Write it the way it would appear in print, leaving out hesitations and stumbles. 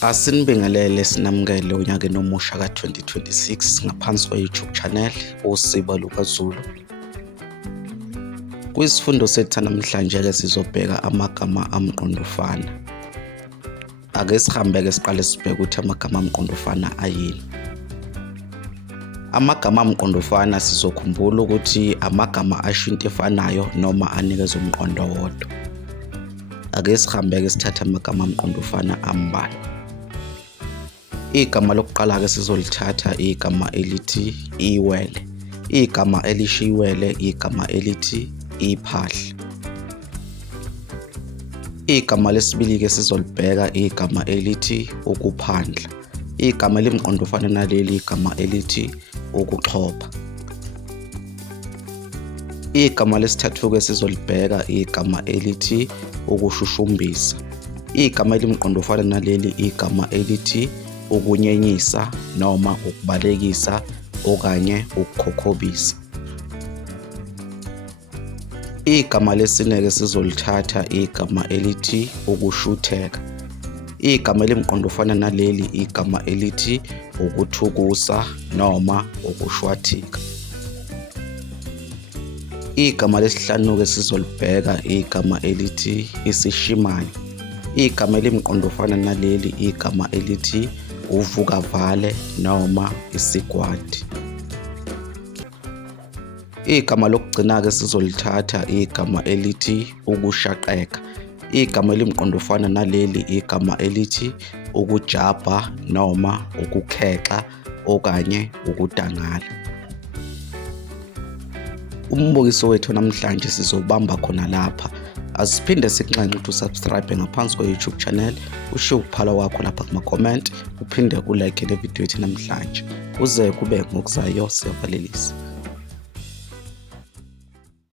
Asinibingelele sinamukele unyakeni omusha ka-2026 ngaphansi kwe-YouTube channel uSiba lukaZulu. Kwisifundo sethu namhlanje-ke sizobheka amagama amqondofana. Ake sihambe-ke siqale sibheke ukuthi amagama amqondofana ayini. Amagama amqondofana sizokhumbula ukuthi amagama asho into efanayo noma anikeza umqondo owodwa. Ake sihambe-ke sithathe amagama amqondofana ambalwa. Igama lokuqala-ke sizolithatha igama elithi iwele. Igama elisho iwele igama elithi iphahla. Igama lesibili-ke sizolibheka igama elithi ukuphandla. Igama elimqondofana naleli igama elithi ukuxhopha. Igama lesithathu-ke sizolibheka igama elithi ukushushumbisa. Igama elimqondofana naleli igama elithi ukunyenyisa noma ukubalekisa okanye ukukhokhobisa. Igama lesine-ke sizolithatha igama elithi ukushutheka. Igama elimqondofana naleli igama elithi ukuthukusa noma ukushwathika. Igama lesihlanu-ke sizolibheka igama elithi isishimayo. Igama elimqondofana naleli igama elithi uvukavale noma isigwadi. Igama lokugcina-ke sizolithatha igama elithi ukushaqeka. Igama elimqondofana naleli igama elithi ukujabha noma ukukhexa okanye ukudangala. Umbukiso wethu namhlanje sizobamba khona lapha. Asiphinde sikunxenxe ukuthi usubscribe ngaphansi kwe-YouTube channel, ushiye ukuphala kwakho lapha kuma-comment, uphinde ulike le video yethu namhlanje. Kuze kube ngokuzayo, siyavalelisa.